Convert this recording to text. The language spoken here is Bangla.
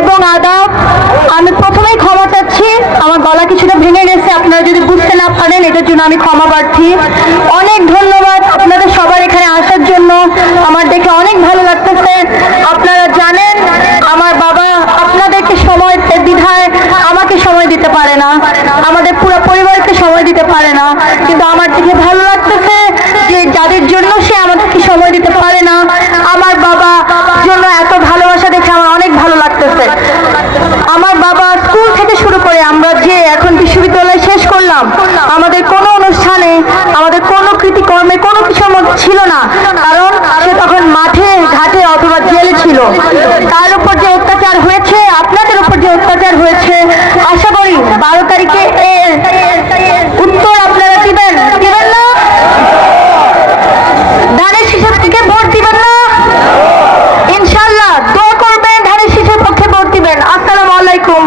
এবং আদাব, আমি প্রথমেই ক্ষমা চাচ্ছি। আমার গলা কিছুটা ভেঙে গেছে, আপনারা যদি বুঝতে না পারেন, এটার জন্য আমি ক্ষমা প্রার্থী। অনেক ধন্যবাদ আপনাদের সবার এখানে আসার জন্য। আমার দেখে অনেক ভালো লাগতেছে। আপনারা জানেন, আমার বাবা আপনাদেরকে সময় দিধায় আমাকে সময় দিতে পারে না। আমাদের পুরো পরিবারকে সময় দিতে পারে না। কিন্তু আমার দেখে ভালো লাগতেছে যে যাদের জন্য সে আমাদেরকে সময় দিতে পারে না আমার বাবা জন্য এত ভালোবাসা দেখে আমার অনেক ভালো লাগতেছে আমার বাবা স্কুল থেকে শুরু করে আমরা যে এখন বিশ্ববিদ্যালয় শেষ করলাম আমাদের কোনো অনুষ্ঠানে আমাদের কোনো কৃতিকর্মে কোনো কিছুর মধ্যে ছিল না। কারণ সে তখন মাঠে, ঘাটে অথবা জেলে ছিল। তার উপর যে অত্যাচার হয়েছে, আপনাদের উপর যে অত্যাচার হয়েছে, আশা করি বারো তারিখে উত্তর আপনারা দিবেন। দিবেন না? ধানের শিশুর থেকে ভোট দিবেন না? ইনশাল্লাহ দোয়া করবেন, ধানের শিশুর পক্ষে ভোট দিবেন। আসসালামু আলাইকুম।